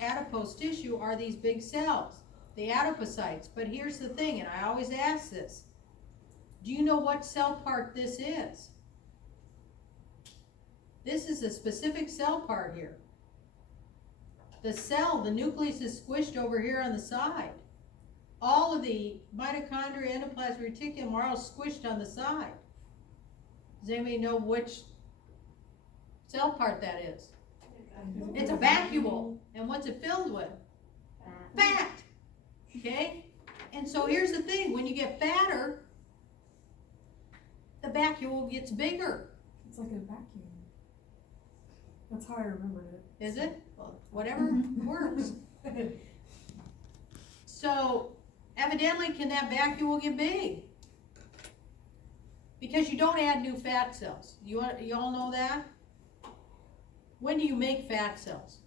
adipose tissue are these big cells, the adipocytes. But here's the thing, and I always ask this. Do you know what cell part this is? This is a specific cell part here. The cell, the nucleus is squished over here on the side. All of the mitochondria, endoplasmic reticulum are all squished on the side. Does anybody know which cell part that is? It's a vacuole. And what's it filled with? Fat. Okay? And so here's the thing, when you get fatter, the vacuole gets bigger. It's like a vacuum. That's how I remembered it. Is it? Well, whatever works. So evidently, can that vacuole get big? Because you don't add new fat cells. You all know that? When do you make fat cells?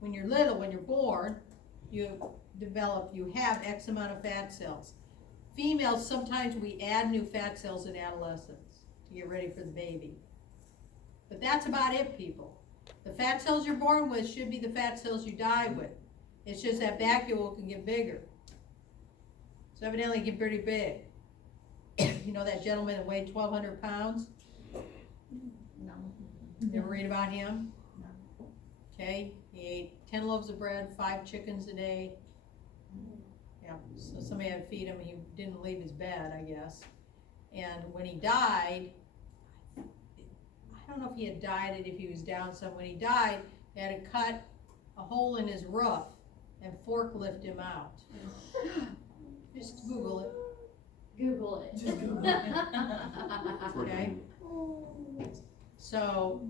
When you're little, when you're born, you have X amount of fat cells. Females, sometimes we add new fat cells in adolescence to get ready for the baby. But that's about it, people. The fat cells you're born with should be the fat cells you die with. It's just that vacuole can get bigger. So evidently it get pretty big. You know that gentleman that weighed 1,200 pounds? No. You ever read about him? No. Okay, he ate 10 loaves of bread, 5 chickens a day. Yeah, so somebody had to feed him. He didn't leave his bed, I guess. And when he died, I don't know if he had died it if he was down some. When he died, they had to cut a hole in his roof and forklift him out. Just Google it. Google it. Just Google it. Okay? So,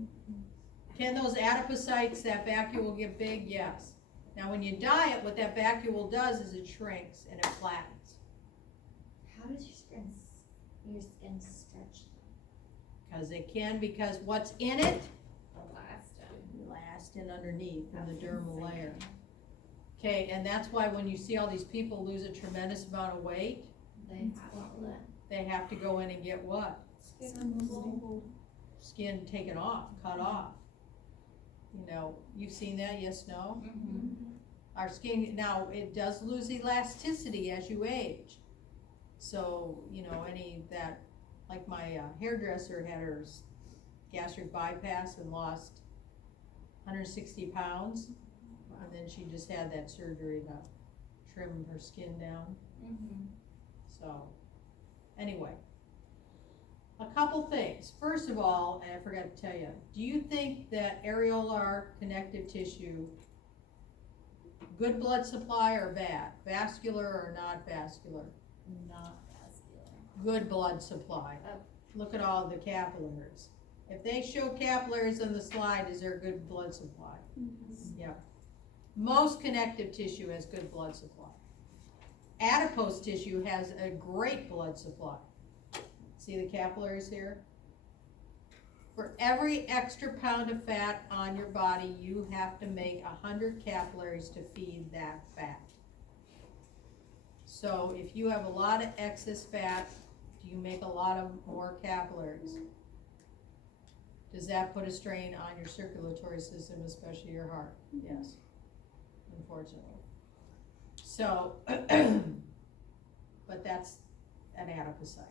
can those adipocytes, that vacuole, get big? Yes. Now, when you diet, what that vacuole does is it shrinks and it flattens. How does your skin stretch? Because it can, because what's in it? Elastin. Elastin underneath in the dermal layer. Okay, and that's why when you see all these people lose a tremendous amount of weight, they have to go in and get what? Skin taken off, cut off. You know, you've seen that, yes, no? Mm-hmm. Our skin, now, it does lose elasticity as you age. So, you know, like my hairdresser had her gastric bypass and lost 160 pounds. And then she just had that surgery to trim her skin down. Mm-hmm. So, anyway, a couple things. First of all, and I forgot to tell you, do you think that areolar connective tissue, good blood supply or bad? Vascular or not vascular? Not vascular. Good blood supply. Oh. Look at all the capillaries. If they show capillaries on the slide, is there good blood supply? Mm-hmm. Yeah. Most connective tissue has good blood supply. Adipose tissue has a great blood supply. See the capillaries here? For every extra pound of fat on your body, you have to make 100 capillaries to feed that fat. So if you have a lot of excess fat, do you make a lot of more capillaries? Does that put a strain on your circulatory system, especially your heart? Yes, unfortunately. So, but that's an adipocyte.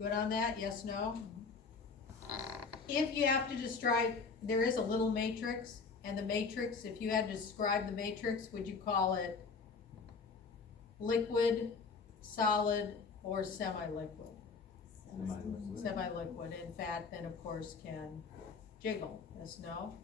Good on that? Yes, no? If you have to describe, there is a little matrix, and the matrix, if you had to describe the matrix, would you call it liquid, solid, or semi-liquid? Semi-liquid, and fat then of course can jiggle, yes, no?